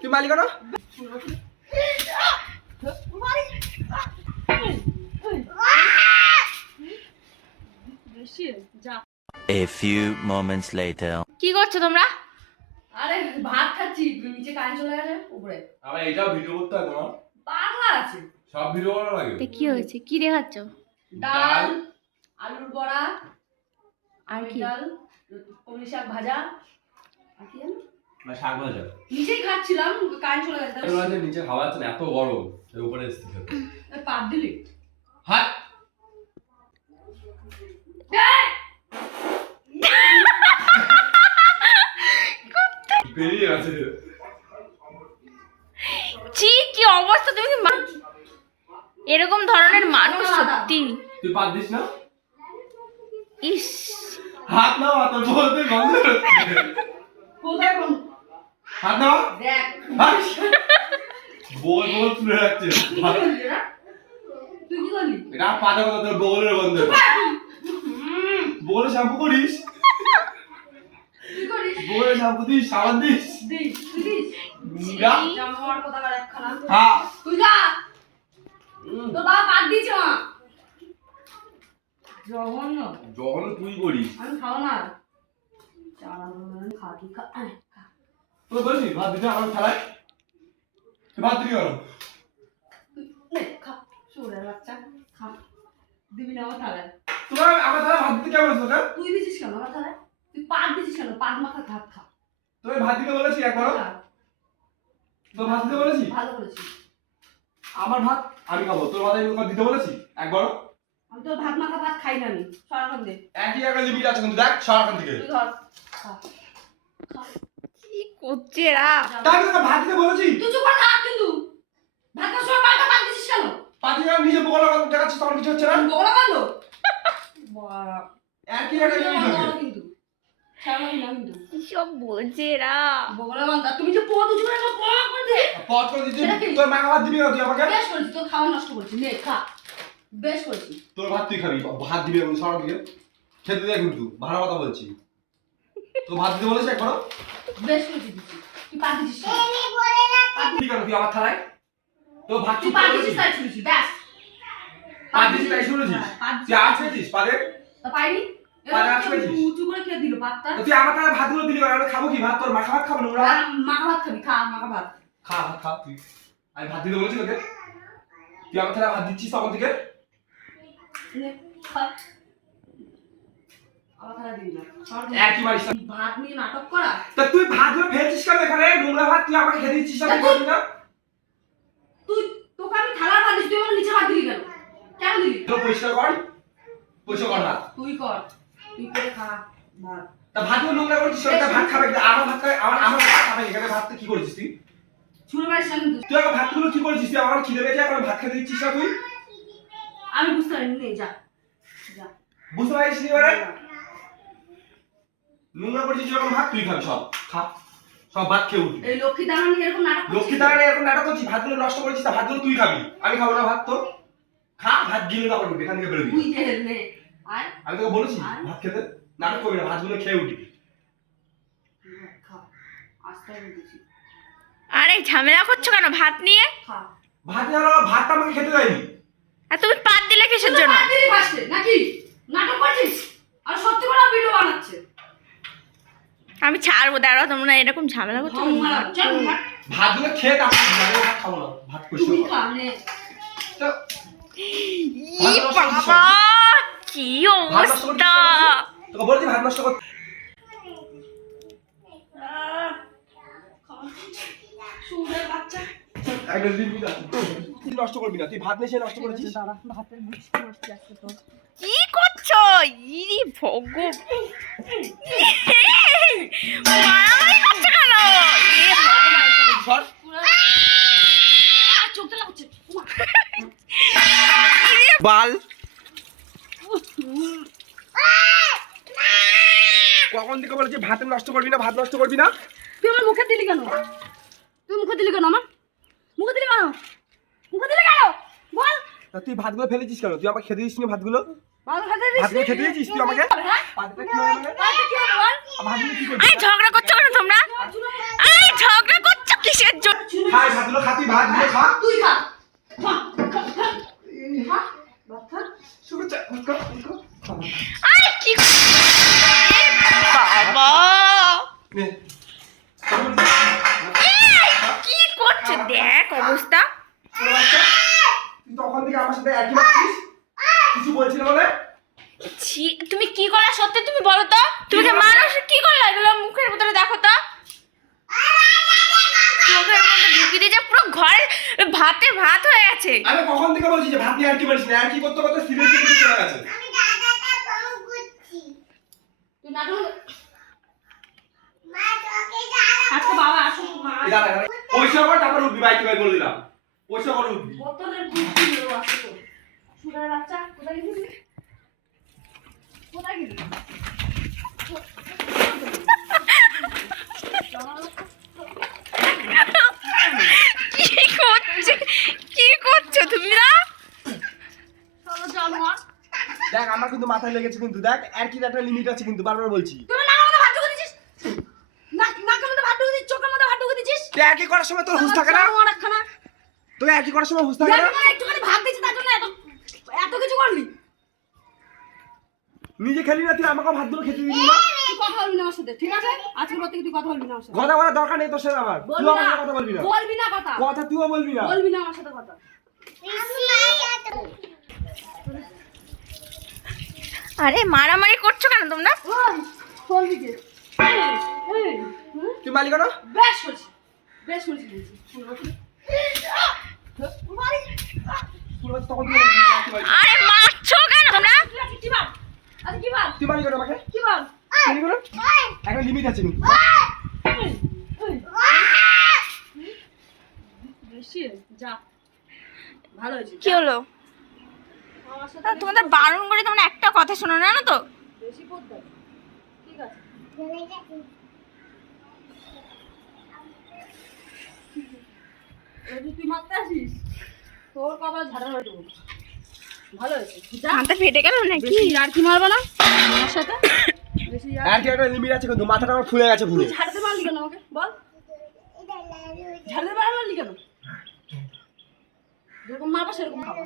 তুই মালিক না A few moments later. কি করছ তোমরা? আরে ভাত খাচ্ছি নিচে কারেন্ট চলে গেছে উপরে। আবার এটাও ভিডিও করতে হয় তোমার পাগলা আছে। সব ভিডিও করা লাগে তে কি হয়েছে? কি দেখাচ্ছ? ডাল আলুর বড়া আর কি? ডাল কলমি শাক ভাজা। আর কি শাক ভাজা। নিচেই খাচ্ছিলাম কারেন্ট চলে গেছে। নিচে আছে এত গরম। এর উপরে এসেছে পাত দিলি। হাট বেরিয়ে গেছে ছি কি অবস্থা তুমি কি মা- এরকম ধরনের মানুষ সত্যি তুই পাত দিস না? ইস। হাত নাও তোর বলতে হচ্ছে কোথায় কোন হাত নাও। দেখ। বল বল তুই কি করলি তুই কি করলি? এটা পাতা কথা তোর বগলের গন্ধ। বগলে শ্যাম্পু করিস? বগলে শ্যাম্পু দিস সাবান দিস? দিস তুই দিস? যা। কথা হ্যাঁ। তুই যা। তোর বাবা পাত দিয়েছে মা জঘন্য তুই করিস। আমি খাব না। চারা খা কি খা। তুই বলছিস ভাত দিতে আমার খেলায়? ভাত দিবি কেন? খা বাচ্চা খা। দিবি না আমার থালায়? তোমার আমার ভাত দিতে কেমন তোকে তুই দিছিস কেন আমার থালায়? তুই দিছিস কেন? মাখা ভাত খা। তোকে ভাত দিতে বলেছি একবার। তোর ভাত দিতে বলেছি? ভালো করেছিস। আমার ভাত আমি খাব তোর ভাত আমি দিতে বলেছি? একবার আমি তোর ভাত মাখা ভাত খাই না আমি। সারাক্ষণ দে। একই একটা লিমিট আছে কিন্তু দেখ সারাক্ষণ থেকে তুই ধর। খা। খা। কি করছে এরা। তাই তোকে ভাত দিতে বলেছি। তুই চুপ করে থাক কিন্তু। ভাত খাওয়ার সময় পাল্টা পাত দিছিস কেন? পাতি আমি নিজে বগল দেখাচ্ছি তখন কিছু হচ্ছে না? বড় কালো বাবা একই একটা লিমিট আছে কিন্তু। না কিন্তু। সব বলছে এরা? বগলা বান্ধা তুমি যে পোয়া দুজন একটা পোয়া করে দে। পথ করে সেটা কি? তোর মা ভাত দিবি না তুই আমাকে? বেশ তোর খাওয়া নষ্ট করছি। নে খা। বেশ করেছি তোর ভাত তুই খাবি ভাত দিবি এখন সরার দিকে খেতে দেখ কিন্তু ভালো কথা বলছি। তো ভাত দিতে বলেছি একবার বেশ করেছি তুই পা দিছিস কেন? তুই কেন তুই আমার থালায়? তো ভাত তুই তুই পা বলেছিস দিছিস তাই শুনেছি ব্যাস। পা দিছিস তাই শুনেছিস। তুই আজ পেয়েছিস পাদে তা পাইনি? উঁচু করে খেয়ে দিল ভাতটা। তুই আমার থালায় ভাতগুলো দিলি? খাব কি? ভাত তোর মাখা ভাত খাব? আর মাখা ভাত খাবি খা মাখা ভাত। খা খা তুই। আমি ভাত দিতে বলেছি তোকে? তুই আমার থালায় ভাত দিচ্ছিস তখন থেকে? ভাত নিয়ে নাটক করা? তা তুই ভাতগুলো ফেলছিস কেন এখানে? নোংরা ভাত তুই আমাকে খেতে দিচ্ছিস আমি তা না তুই তোকে আমি থালার ভাত দিচ্ছি তুই আমার নিচে ভাত দিলি কেন? কেন দিলি? এগুলো পরিষ্কার কর। পরিষ্কার কর ভাত। তুই কর। তুই করে খা ভাত। তা ভাতগুলো নোংরা করছিস সেটা ভাত খাবে আমার ভাত খাবে আমার আমার ভাত খাবে এখানে ভাত কি করেছিস তুই? ছুড়ে মারিস না তুই আমার ভাতগুলো কি করেছিস? তুই আমার খিদে পেয়েছে এখন ভাত খেতে দিচ্ছিস না তুই? আমি বুঝতে পারিনি নে যা। যা। বুঝতে পারিস নি এবারে? নোংরা করছিস যখন ভাত তুই খাবি সব। খা। সব ভাত খেয়ে উঠবি। এই লক্ষ্মী দানা নিয়ে এরকম নাটক করছিস? লক্ষ্মী দাঁড়ানে এরকম নাটক করছিস ভাতগুলো নষ্ট করেছিস তা ভাতগুলো তুই খাবি। আমি খাব না ভাত তো। খা ভাত গিলে না করবি এখান থেকে বেরোবি। তুই যে নে। আয় আমি তোকে বলেছি আর? ভাত খেতে নাটক করবি না ভাতগুলো খেয়ে উঠবি। খা। আস্তে আস্তে আরে ঝামেলা করছ কেন ভাত নিয়ে? ভাত না ভাতটা আমাকে খেতে দেয়নি। আর তুমি পাত দিলে কিসের জন্য? ভাত দিলি ফার্স্টে নাকি? নাটক করছিস? আর সত্যি করে ভিডিও বানাচ্ছে। আমি ছাড়বো দাঁড়াও তোমরা এরকম ঝামেলা করছ ভাতগুলো খেয়ে তারপর ভাত খাব না ভাত ই বাবা কি অবস্থা? তোকে বলছি ভাত নষ্ট কর বাচ্চা। তুই নষ্ট করবি না তুই ভাত নিয়ে নষ্ট করেছিস? ভাতের বৃষ্টি বৃষ্টি আসছে তো কি করছ? ইরি ভগ মারামারি করছ কেন। সর বাল। কখন থেকে বলেছি ভাত নষ্ট করবি না ভাত নষ্ট করবি না? তুই আমার মুখে দিলি কেন? তুই মুখে দিলি কেন আমার? মুখে দিলি কেন মুখে দিলি কেন বল। তা তুই ভাতগুলো ফেলেছিস কেন? তুই আমাকে খেতে দিস নি ভাতগুলো? ভাতগুলো খেতে দিয়েছিস তুই আমাকে? আর ঝগড়া করছ কেন তোমরা? আরে ঝগড়া করছ কিসের জন্য খাই ভাতগুলো ভাতগুলো খা। তুই খা। আরে কি বাবা নে। এই, কি করছ দেখ অবস্থা? ছোট বাচ্চা, তুই তখন থেকে আমার সাথে একই মারছিস কিছু বলছিল বলে? ছি তুমি কি করলা সত্যি তুমি বলো তো? তুমি কি মানুষ কি করলা? এগুলো মুখের ভিতরে দেখো তো। চোখের মধ্যে ঢুকিয়ে দিয়ে পুরো ঘর ভাতে ভাত হয়ে গেছে। আমি কখন থেকে বলছি যে ভাত নিয়ে আর কি আর কি করতে করতে চলে গেছে? তুই নাটক আজকে বাবা আসুক মা। পয়সা কর তারপর উঠবি বাইকে বাই বলে দিলাম। পয়সা করে উঠবি। বোতলের তো সুগার বাচ্চা কোথায় গেছিস কোথায় গেলি? কি করছ? কি করছ তুমি না চলো জানোয়ার দেখ আমার কিন্তু মাথায় লেগেছে কিন্তু দেখ আর কি একটা লিমিট আছে কিন্তু বারবার বলছি। তুমি ঢুকে দিছিস নাক নাকের মধ্যে ভাত ঢুকে দিছিস চোখের মধ্যে ভাত ঢুকে দিছিস তুই একই করার সময় তোর হুঁশ থাকে না? একখানা একই করার সময় হুঁশ থাকে না? একটুখানি ভাত দিচ্ছি তার জন্য এত এত কিছু করলি। নিজে খেলি না তুই আমাকে ভাতগুলো খেতে দিবি না। তুই কথা বলবি না আমার সাথে ঠিক আছে? আজকের পর থেকে তুই কথা বলবি না আমার সাথে। কথা বলার দরকার নেই তোর সাথে আমার। তুই আমার সাথে কথা বলবি না। বলবি না কথা। কথা তুইও বলবি না। বলবি না আমার সাথে কথা। আরে মারামারি করছ কেন তোমরা? বলবি যে? তুই মালিক না বেশ হয়েছে বেশ। আরে মারছো কেন তোমরা? কি? আরে কি আমাকে? লিমিট আছে। বেশি? যা। ভালো হয়েছে কি হলো? তোমাদের বারণ করে তোমরা একটা কথা শোনো না না তো? বেশি পড়তে ঠিক আছে যদি তুই মারতে আসিস তোর কপাল ঝাড়া হয়ে দেবো ভালো হয়েছে যা হাতে ফেটে গেল নাকি? আর কি মারবো না? আমার সাথে? আর আর কি একটা লিমিট আছে কিন্তু মাথাটা আমার ফুলে গেছে ফুলে ঝাড়তে পারলি কেন আমাকে? বল। ঝাড়তে পারলি কেন? যেরকম মারবা সেরকম খাব।